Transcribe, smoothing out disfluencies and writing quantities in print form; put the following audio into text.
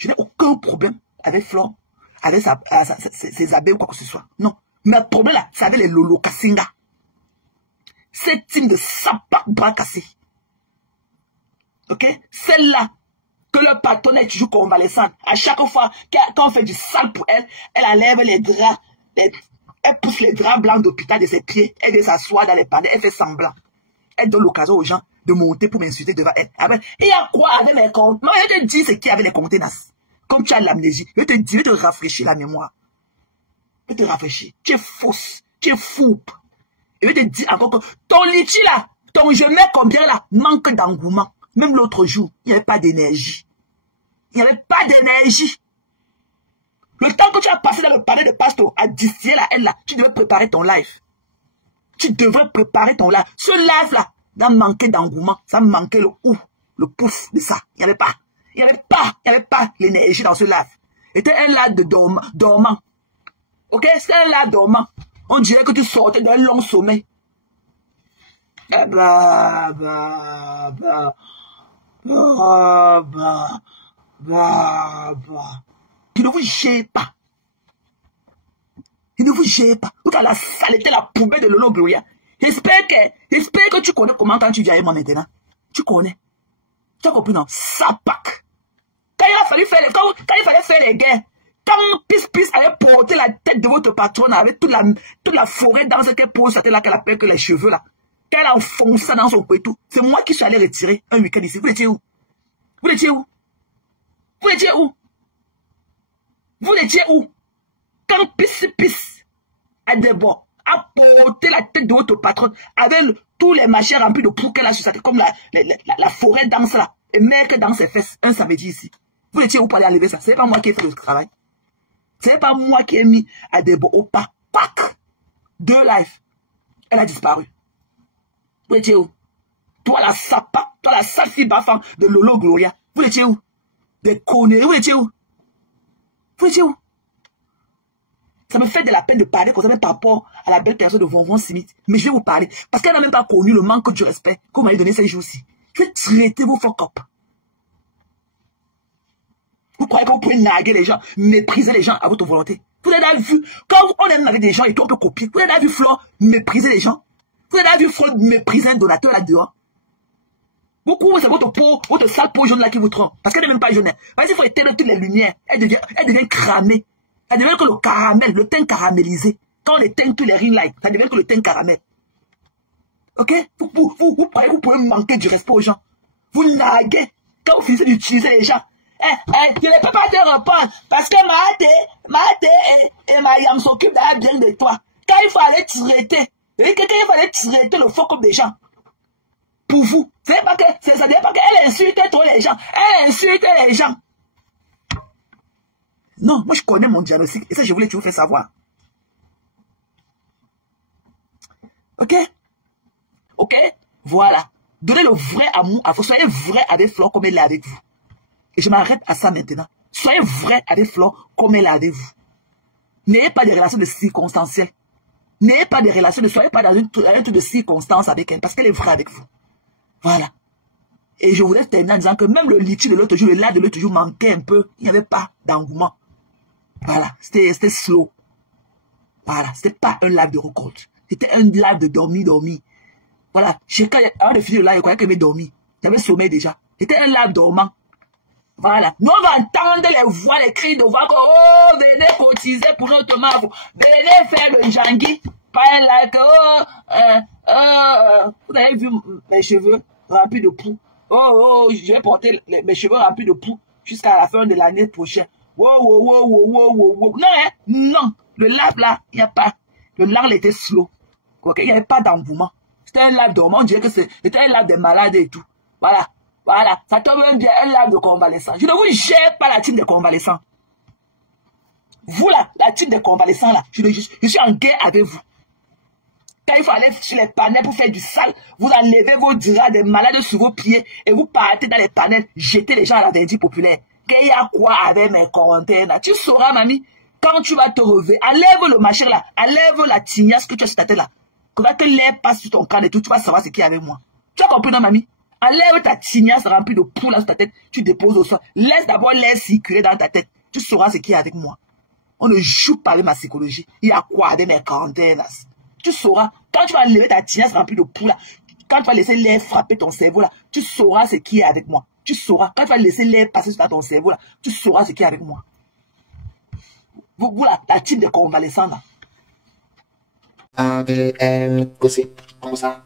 Je n'ai aucun problème avec Flore, avec ses abeilles ou quoi que ce soit. Non. Mais le problème là, c'est avec les Lolo Kassinga. Cette team de sapak bras cassés. Ok? Celle-là, que le patron est toujours convalescente. À chaque fois quand on fait du sale pour elle, elle enlève les draps, elle pousse les draps blancs d'hôpital de ses pieds, elle vient s'asseoir dans les panneaux, elle fait semblant. Elle donne l'occasion aux gens de monter pour m'insulter devant elle. Il y a quoi avec mes comptes? Moi, je te dis ce qu'il y avait les contenances. Comme tu as l'amnésie, je te dis, je te rafraîchis la mémoire. Je te rafraîchis. Tu es fausse, tu es fou. Et je te dis encore que ton litchi là, ton je mets combien là, manque d'engouement. Même l'autre jour, il n'y avait pas d'énergie. Il n'y avait pas d'énergie. Le temps que tu as passé dans le palais de Pasto à distiller la haine là, tu devais préparer ton live. Tu devrais préparer ton live. Ce live là, ça manquait d'engouement. Ça manquait le pouf de ça. Il n'y avait pas. Il n'y avait pas l'énergie dans ce live. C'était un live de dormant. Ok? C'était un live dormant. On dirait que tu sortais d'un long sommeil. Il ne vous gêne pas. Il ne vous gêne pas. Vous avez la saleté, la poubelle de Lolo Gloria. J'espère que tu connais comment quand tu viens avec moi maintenant. Tu connais. Tu as compris, non? Sapak. Quand il fallait faire les guerres, quand Pis avait porté la tête de votre patronne avec toute la forêt dans ce qu'elle pose, c'était là qu'elle appelle que les cheveux là. Quand elle a enfoncé dans son couteau, c'est moi qui suis allé retirer un week-end ici. Vous étiez où? Vous étiez où? Vous étiez où? Vous étiez où? Quand Pis a d'abord porté la tête de votre patronne avec tous les machins remplis de poux qu'elle a sur sa tête, comme la forêt danse là, et mec dans ses fesses, un samedi ici. Vous étiez où pour aller enlever ça? C'est pas moi qui ai fait le travail. C'est pas moi qui ai mis à des au pas. Pac! 2 lives. Elle a disparu. Vous étiez où? Toi la sapa, toi la sale bafan de Lolo Gloria. Vous étiez où? Des conneries. Vous étiez où? Vous étiez où? Ça me fait de la peine de parler comme ça, même par rapport à la belle personne de Vonvon Smith. Mais je vais vous parler. Parce qu'elle n'a même pas connu le manque du respect que vous m'avez donné ces jours-ci. Je vais traiter vos fuck up. Vous croyez que vous pouvez narguer les gens, mépriser les gens à votre volonté? Vous avez vu, quand on est avec des gens et qu'on peut copier, vous avez vu Flore mépriser les gens? Vous avez vu Flore mépriser un donateur là-dehors? Beaucoup, c'est votre peau, votre sale peau jaune là qui vous trompe. Parce qu'elle n'est même pas jaune. Vas-y, il faut éteindre toutes les lumières. Elle devient cramée. Elle devient que le caramel, le teint caramélisé. Quand on éteint tous les ring lights, ça devient que le teint caramel. Ok? Vous croyez que vous pouvez manquer du respect aux gens? Vous narguez. Quand vous finissez d'utiliser les gens, je ne peux pas te répondre parce que Maate et Mayam s'occupent bien de toi. Quand il fallait traiter le faux comme des gens, pour vous, ça ne veut pas qu'elle insulte trop les gens. Elle insulte les gens. Non, moi je connais mon diagnostic et ça je voulais que tu vous fasses savoir. Ok? Ok? Voilà. Donnez le vrai amour à vous. Soyez vrai avec Flore comme elle est avec vous. Et je m'arrête à ça maintenant. Soyez vrai avec Flore comme elle est avec vous. N'ayez pas de relations de circonstancielles. N'ayez pas de relations, ne soyez pas dans un truc de circonstance avec elle parce qu'elle est vraie avec vous. Voilà. Et je voulais terminer en disant que même le litchi de l'autre jour, le live de l'autre jour manquait un peu. Il n'y avait pas d'engouement. Voilà. C'était slow. Voilà. C'était pas un live de récolte. C'était un live de dormi. Voilà. Avant de finir le live, je croyais qu'elle avait dormi. J'avais sommeil déjà. C'était un live dormant. Voilà. Nous, on va entendre les voix, les cris de voix. Oh, venez cotiser pour notre marbre. Venez faire le jangui. Pas un like. Vous avez vu mes cheveux remplis de poux. Je vais porter mes cheveux remplis de poux jusqu'à la fin de l'année prochaine. Wow. Non. Le live là, il n'y a pas. Le live était slow. Ok, il n'y avait pas d'engouement. C'était un live dormant. On dirait que c'était un live des malades et tout. Voilà. Ça tombe même bien un live de convalescents. Je ne vous gère pas la team des convalescents. Vous là, la team des convalescents là, je suis en guerre avec vous. Quand il faut aller sur les panels pour faire du sale, vous enlevez vos draps des malades sur vos pieds et vous partez dans les panels, jetez les gens à la vendue populaire. Qu'il y a quoi avec mes conteneurs? Tu sauras, mamie, quand tu vas te relever, enlève le machin là, enlève la tignasse que tu as sur ta tête là. Quand que l'air passe sur ton crâne et tout, tu vas savoir ce qu'il y a avec moi. Tu as compris, non, mamie? Enlève ta tignasse remplie de poux là sur ta tête. Tu déposes au sol. Laisse d'abord l'air circuler dans ta tête. Tu sauras ce qu'il y a avec moi. On ne joue pas avec ma psychologie. Il y a quoi de mes quarantaines. Tu sauras. Quand tu vas enlever ta tignasse remplie de poux là, quand tu vas laisser l'air frapper ton cerveau là, tu sauras ce qu'il y a avec moi. Tu sauras. Quand tu vas laisser l'air passer sur ton cerveau là, tu sauras ce qu'il y a avec moi. Vous là, la team de convalescents là. ADN, gossip, comme ça,